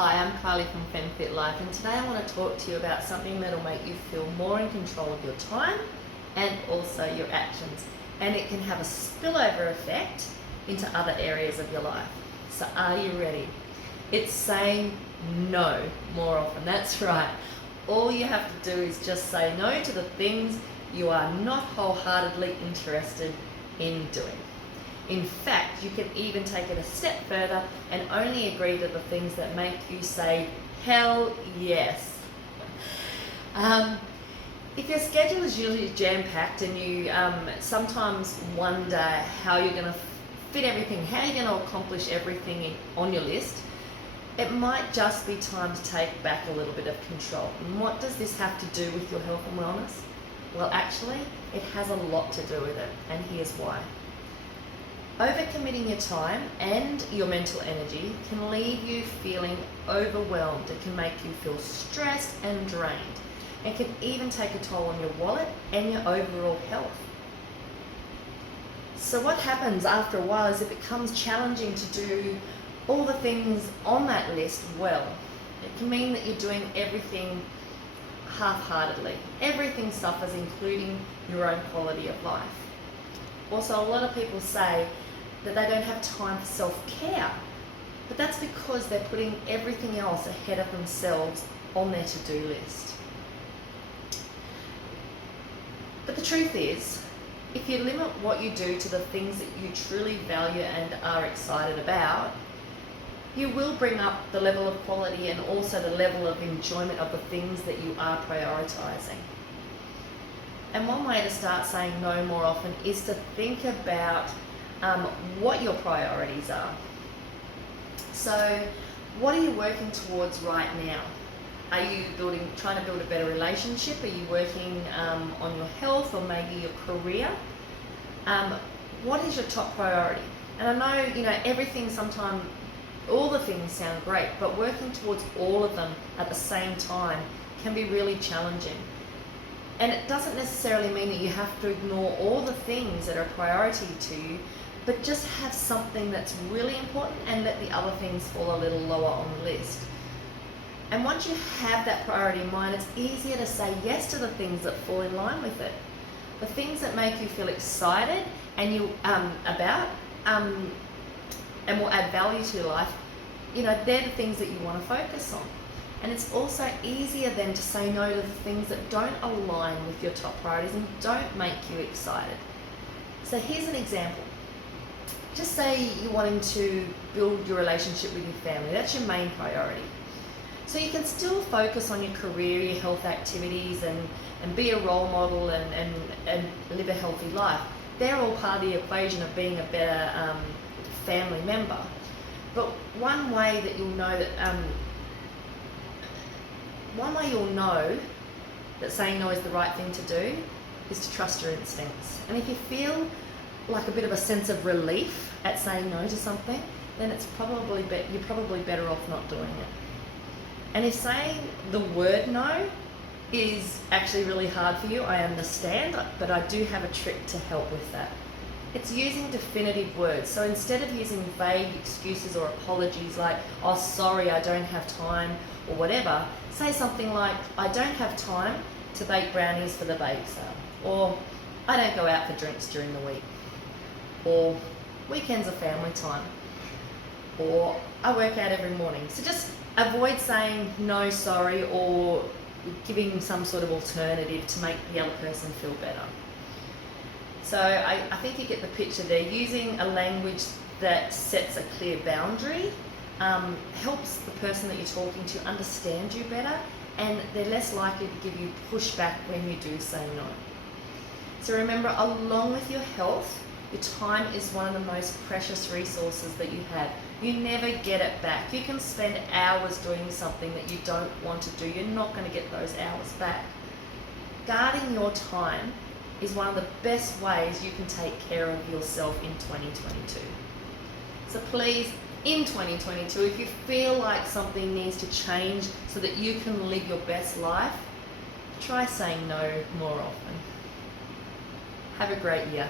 Hi, I'm Kylie from FemFit Life, and today I want to talk to you about something that will make you feel more in control of your time and also your actions. And it can have a spillover effect into other areas of your life. So are you ready? It's saying no more often. That's right. All you have to do is just say no to the things you are not wholeheartedly interested in doing. In fact, you can even take it a step further and only agree to the things that make you say, hell yes. If your schedule is usually jam-packed and you sometimes wonder how you're going to fit everything, how you're going to accomplish everything on your list, it might just be time to take back a little bit of control. And what does this have to do with your health and wellness? Well, actually, it has a lot to do with it, and here's why. Overcommitting your time and your mental energy can leave you feeling overwhelmed. It can make you feel stressed and drained. It can even take a toll on your wallet and your overall health. So what happens after a while is it becomes challenging to do all the things on that list well. It can mean that you're doing everything half-heartedly. Everything suffers, including your own quality of life. Also, a lot of people say that they don't have time for self-care, but that's because they're putting everything else ahead of themselves on their to-do list. But the truth is, if you limit what you do to the things that you truly value and are excited about, you will bring up the level of quality and also the level of enjoyment of the things that you are prioritizing. And one way to start saying no more often is to think about what your priorities are. So, what are you working towards right now? Are you trying to build a better relationship? Are you working on your health or maybe your career? What is your top priority? And I know, everything sometimes, all the things sound great, but working towards all of them at the same time can be really challenging. And it doesn't necessarily mean that you have to ignore all the things that are a priority to you, but just have something that's really important and let the other things fall a little lower on the list. And once you have that priority in mind, it's easier to say yes to the things that fall in line with it. The things that make you feel excited and and will add value to your life, they're the things that you want to focus on. And it's also easier then to say no to the things that don't align with your top priorities and don't make you excited. So here's an example. Just say you're wanting to build your relationship with your family. That's your main priority. So you can still focus on your career, your health activities, and be a role model and live a healthy life. They're all part of the equation of being a better family member. But one way you'll know that saying no is the right thing to do is to trust your instincts. And if you feel like a bit of a sense of relief at saying no to something, then you're probably better off not doing it. And if saying the word no is actually really hard for you, I understand, but I do have a trick to help with that. It's using definitive words. So instead of using vague excuses or apologies like, oh, sorry, I don't have time, or whatever, say something like, I don't have time to bake brownies for the bake sale, or I don't go out for drinks during the week, or weekends are family time, or I work out every morning. So just avoid saying no, sorry, or giving some sort of alternative to make the other person feel better. So I think you get the picture there. Using a language that sets a clear boundary helps the person that you're talking to understand you better, and they're less likely to give you pushback when you do say no. So remember, along with your health, your time is one of the most precious resources that you have. You never get it back. You can spend hours doing something that you don't want to do. You're not going to get those hours back. Guarding your time is one of the best ways you can take care of yourself in 2022. So please, in 2022, if you feel like something needs to change so that you can live your best life, try saying no more often. Have a great year.